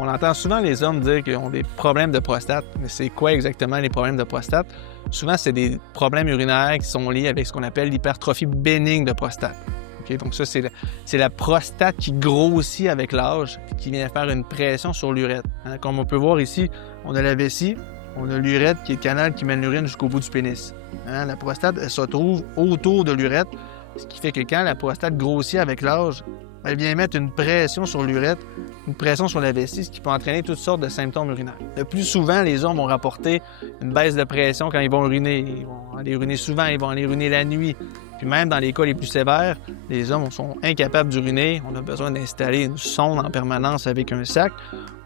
On entend souvent les hommes dire qu'ils ont des problèmes de prostate, mais c'est quoi exactement les problèmes de prostate? Souvent, c'est des problèmes urinaires qui sont liés avec ce qu'on appelle l'hypertrophie bénigne de prostate. Okay? Donc ça, c'est la prostate qui grossit avec l'âge, qui vient faire une pression sur l'urètre. Hein? Comme on peut voir ici, on a la vessie, on a l'urètre qui est le canal qui mène l'urine jusqu'au bout du pénis. Hein? La prostate, elle se trouve autour de l'urètre, ce qui fait que quand la prostate grossit avec l'âge, elle vient mettre une pression sur l'urètre, une pression sur la vessie, ce qui peut entraîner toutes sortes de symptômes urinaires. Le plus souvent, les hommes vont rapporter une baisse de pression quand ils vont uriner. Ils vont aller uriner souvent, ils vont aller uriner la nuit. Puis même dans les cas les plus sévères, les hommes sont incapables d'uriner. On a besoin d'installer une sonde en permanence avec un sac.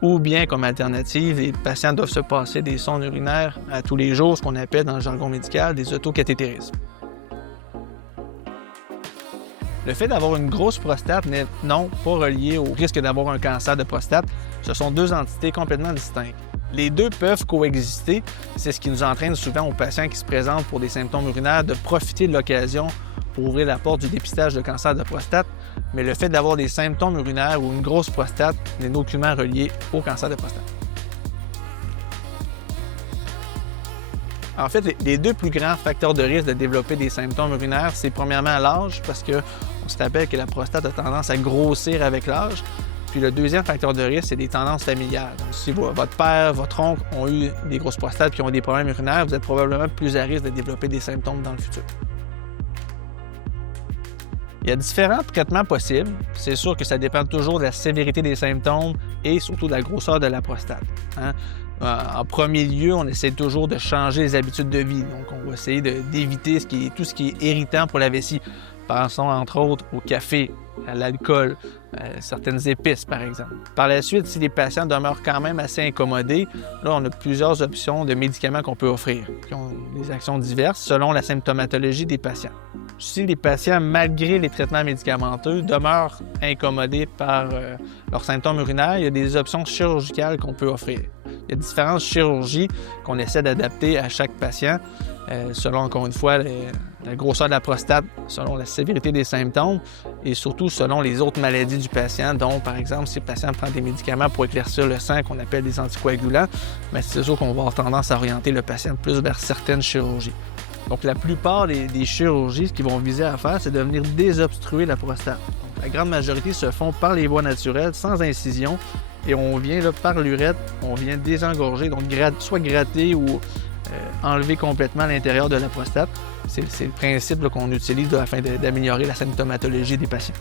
Ou bien, comme alternative, les patients doivent se passer des sondes urinaires à tous les jours, ce qu'on appelle dans le jargon médical des autocathétérismes. Le fait d'avoir une grosse prostate n'est pas relié au risque d'avoir un cancer de prostate. Ce sont deux entités complètement distinctes. Les deux peuvent coexister. C'est ce qui nous entraîne souvent aux patients qui se présentent pour des symptômes urinaires de profiter de l'occasion pour ouvrir la porte du dépistage de cancer de prostate. Mais le fait d'avoir des symptômes urinaires ou une grosse prostate n'est aucunement relié au cancer de prostate. En fait, les deux plus grands facteurs de risque de développer des symptômes urinaires, c'est premièrement l'âge, parce qu'on se rappelle que la prostate a tendance à grossir avec l'âge. Puis le deuxième facteur de risque, c'est des tendances familiales. Donc, si votre père, votre oncle ont eu des grosses prostates et ont des problèmes urinaires, vous êtes probablement plus à risque de développer des symptômes dans le futur. Il y a différents traitements possibles. C'est sûr que ça dépend toujours de la sévérité des symptômes et surtout de la grosseur de la prostate. Hein? En premier lieu, on essaie toujours de changer les habitudes de vie. Donc, on va essayer d'éviter tout ce qui est irritant pour la vessie. Pensons entre autres au café, à l'alcool, certaines épices par exemple. Par la suite, si les patients demeurent quand même assez incommodés, là, on a plusieurs options de médicaments qu'on peut offrir, qui ont des actions diverses selon la symptomatologie des patients. Si les patients, malgré les traitements médicamenteux, demeurent incommodés par leurs symptômes urinaires, il y a des options chirurgicales qu'on peut offrir. Il y a différentes chirurgies qu'on essaie d'adapter à chaque patient, selon, encore une fois, la grosseur de la prostate, selon la sévérité des symptômes et surtout selon les autres maladies du patient, dont, par exemple, si le patient prend des médicaments pour éclaircir le sang qu'on appelle des anticoagulants, bien, c'est sûr qu'on va avoir tendance à orienter le patient plus vers certaines chirurgies. Donc, la plupart des chirurgies, ce qu'ils vont viser à faire, c'est de venir désobstruer la prostate. Donc, la grande majorité se font par les voies naturelles, sans incision, et on vient là, par l'urètre, on vient désengorger, donc soit gratter ou enlever complètement l'intérieur de la prostate. C'est le principe qu'on utilise afin d'améliorer la symptomatologie des patients.